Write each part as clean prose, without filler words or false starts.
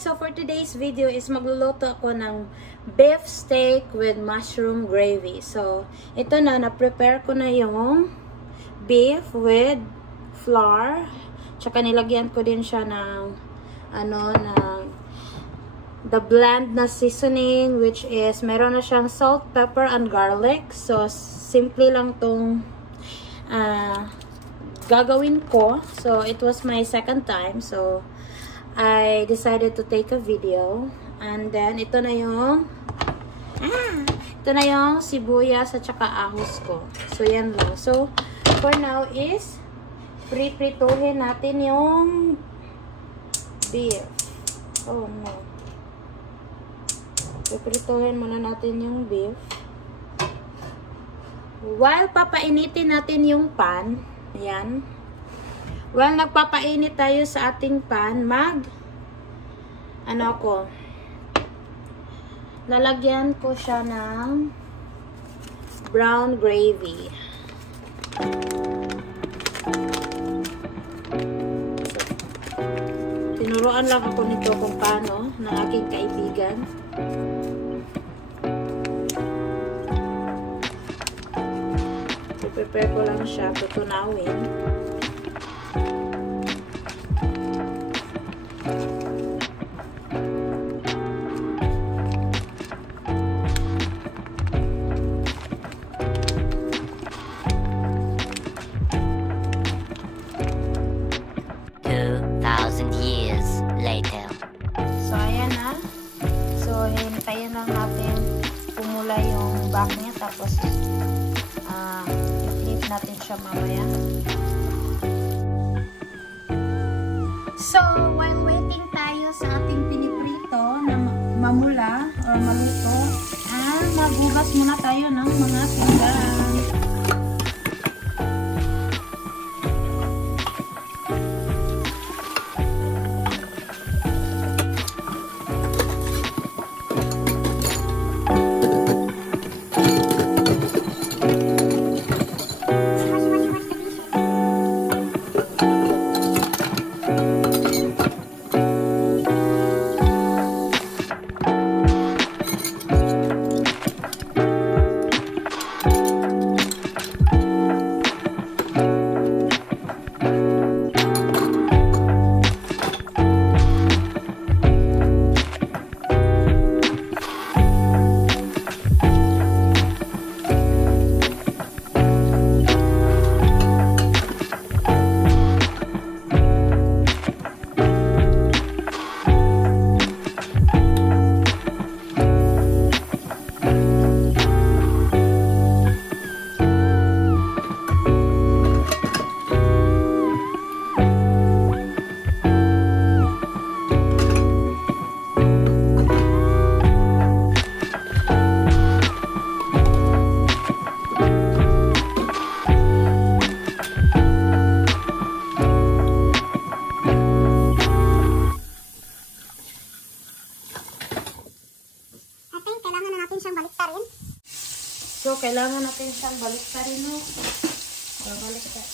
So for today's video is magluluto ako ng beef steak with mushroom gravy. So ito na-prepare ko na yung beef with flour. Tsaka nilagyan ko din siya ng the blend na seasoning, which is meron na siyang salt, pepper, and garlic. So simple lang tong gagawin ko. So it was my second time. So I decided to take a video. And then, ito na yung sibuyas at saka ahos ko. So, yan lang. So, for now is, priprituhin natin yung beef. Oh, no. Priprituhin muna natin yung beef. While papainitin natin yung pan, yan. While nagpapainit tayo sa ating pan, lalagyan ko siya ng brown gravy. Tinuruan lang ako nito kung paano ng aking kaibigan. I-prepare ko lang siya, tutunawin. Hintayin lang natin pumula yung back niya, tapos i-flip natin siya mamaya. So, while waiting tayo sa ating piniprito na mamula or maluto, maghugas muna tayo ng mga pinggan. So, kailangan natin siyang baliktarin, no? Baliktar.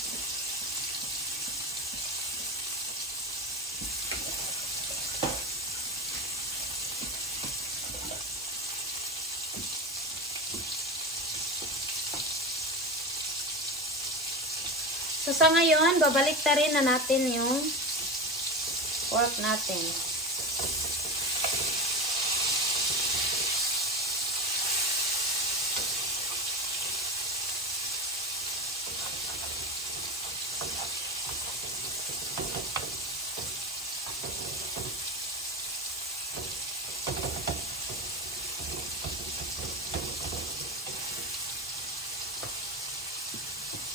So, sa ngayon, babaliktarin na natin yung pork natin.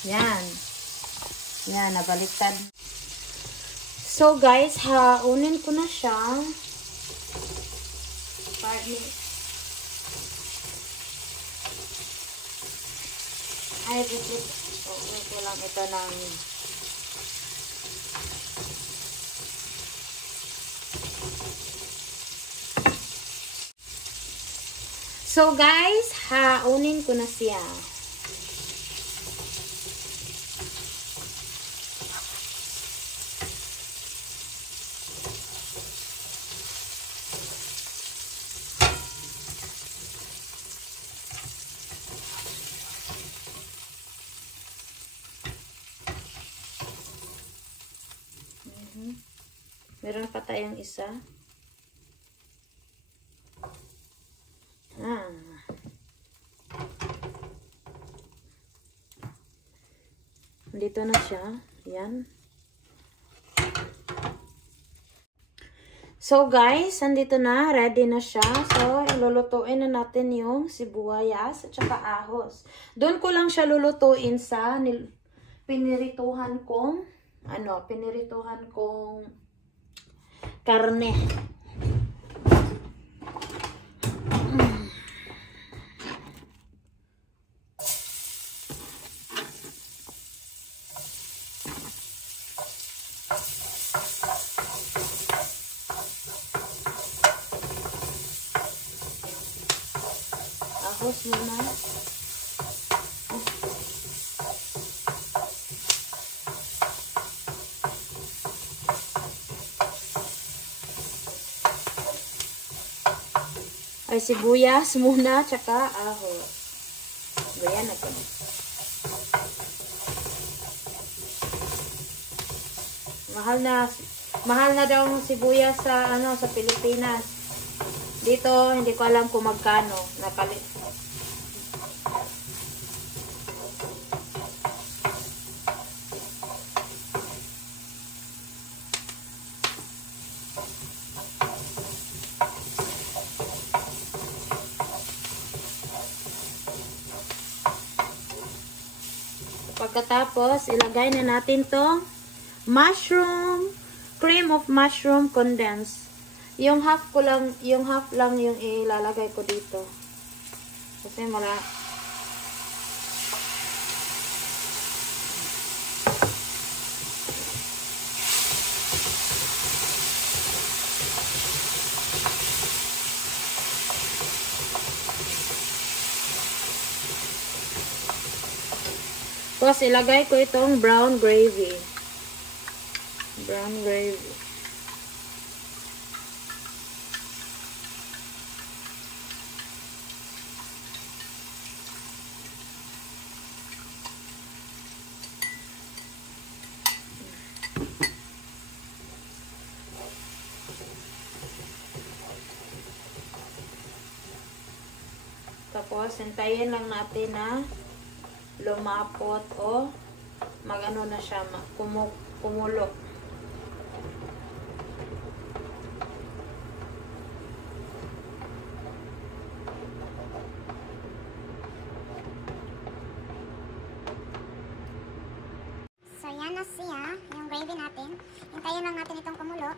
Yan. Yan, nabaliktad. So, guys, haunin ko na siya. So, ito lang ito ng So, guys, haunin ko na siya. Meron pa tayong isa. Dito na siya. Yan. So guys, andito na. Ready na siya. So, ilulutuin na natin yung sibuyas at saka ahos. Doon ko lang siya lulutuin sa pinirituhan kong karne. Ahos muna. Ay, sibuyas muna, tsaka ahos. Ganyan na po. Mahal na daw ng sibuyas sa sa Pilipinas. Dito hindi ko alam kung magkano. Pagkatapos, ilagay na natin tong cream of mushroom condensed. Yung half lang yung ilalagay ko dito. Kasi tapos ilagay ko itong brown gravy. Tapos hintayin lang natin na lumapot o magano na siya, kumulo. So yan na siya, yung gravy natin. Hintayin lang natin itong kumulo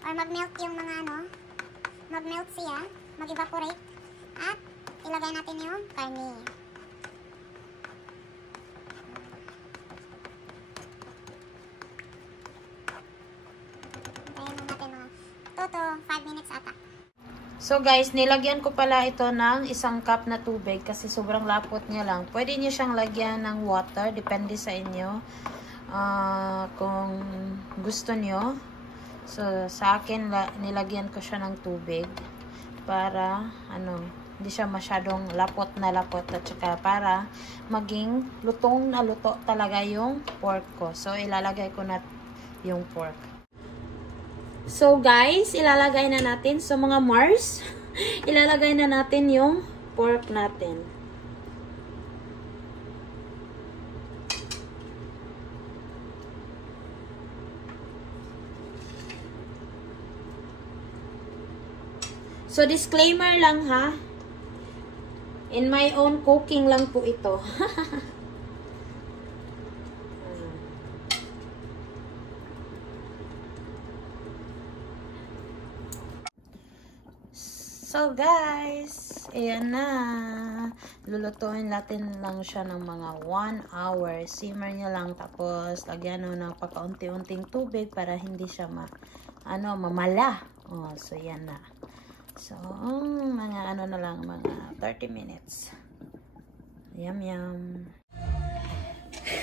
or mag-melt yung mga mag-melt siya, mag-evaporate at ilagay natin yung karne. To 5 minutes ata. So guys, nilagyan ko pala ito ng 1 cup na tubig kasi sobrang lapot niya lang. Pwede niyo siyang lagyan ng water, depende sa inyo. Kung gusto niyo. So sa akin nilagyan ko siya ng tubig para hindi siya masyadong lapot at saka para maging lutong na luto talaga yung pork ko. So ilalagay ko na yung pork. So guys, ilalagay na natin sa mga Mars. Ilalagay na natin yung pork natin. So disclaimer lang ha. In my own cooking lang po ito. So guys, ayan na. Lulutuin natin lang siya ng mga 1 hour. Simmer niya lang, tapos lagyan ng pakaunti-unting tubig para hindi siya mamala. Oh, so yan na. So, mga na lang, mga 30 minutes. Yum yum.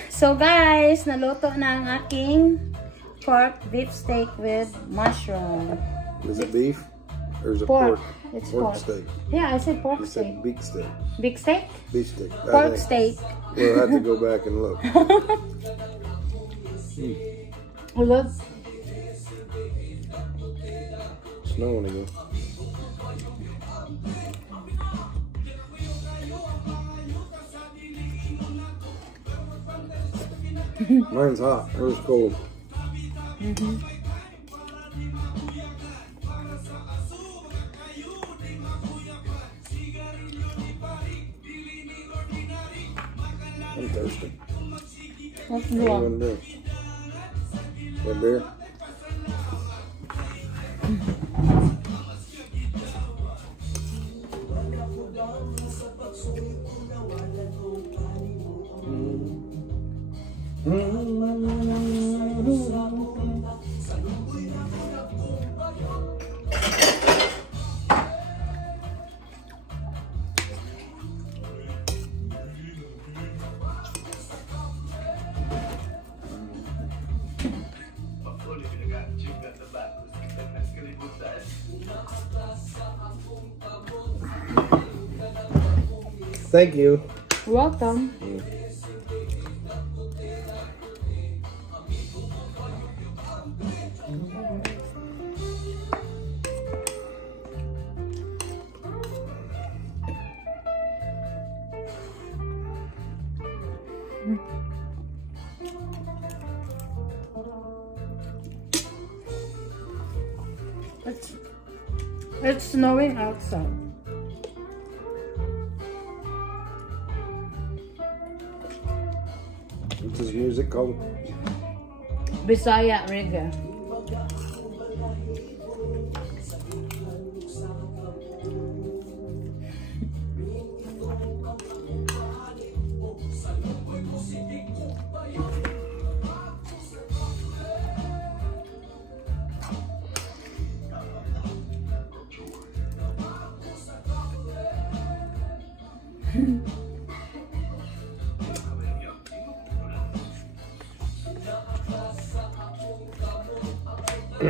So guys, naluto na ang aking pork beef steak with mushroom. Is it beef? Or is it pork? pork? It's pork pork. steak. Yeah, I said pork You steak. said big steak. Big steak? Beef steak. Pork steak. We'll have to go back and look. snowing again. Mine's hot. Hers cold. Mm-hmm. I'm thirsty. What's What are you wrong? gonna do? Get beer? Thank you. Welcome. It's snowing outside. What's his music called? Bisaya reggae. I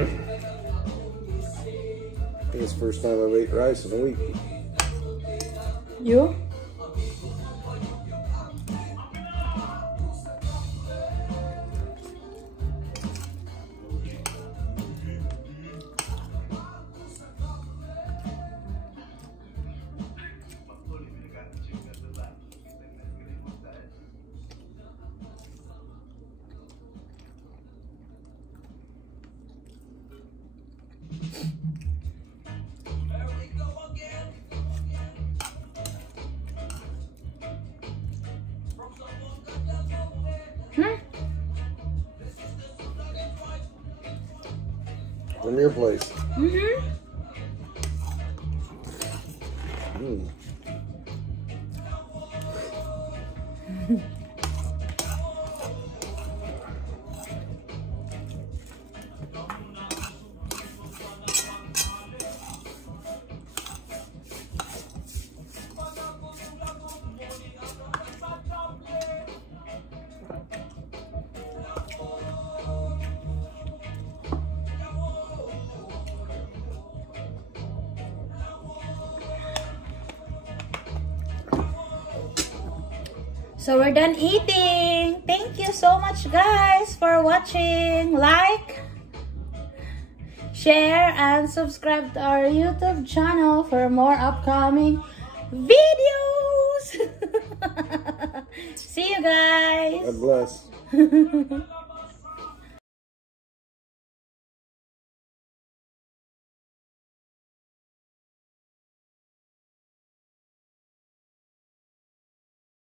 think it's the first time I've ate rice in a week. You? From your place. Mm-hmm. Mm. So we're done eating. Thank you so much, guys, for watching. Like, share, and subscribe to our YouTube channel for more upcoming videos. See you guys. God bless.